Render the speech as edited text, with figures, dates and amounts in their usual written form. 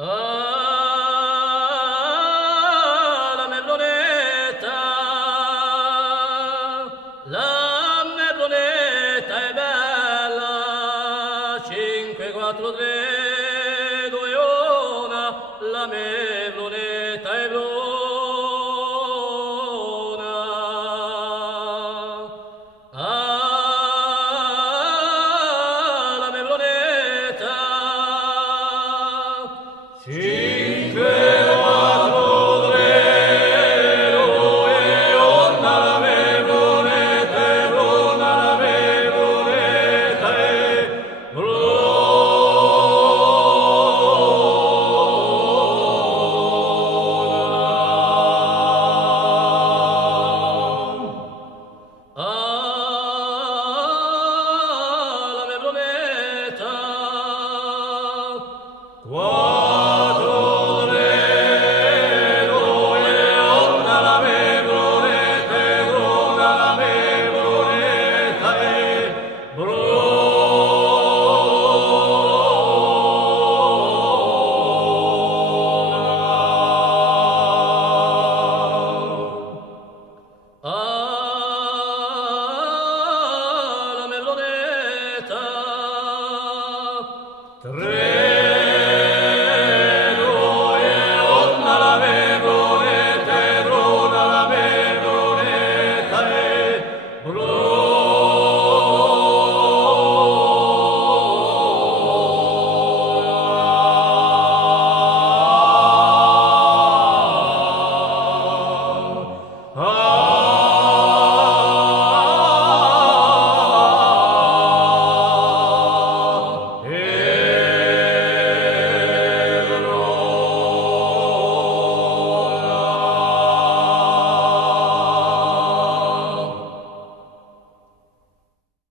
Ah, la merlonetta è bella, 5, 4, 3, 2, 1, la merlonetta è bruna. Ah, la merlonetta. Cinque, quattro, tre, due, una, la merlonetta è bruna, la merlonetta è bruna. Ah, la merlonetta.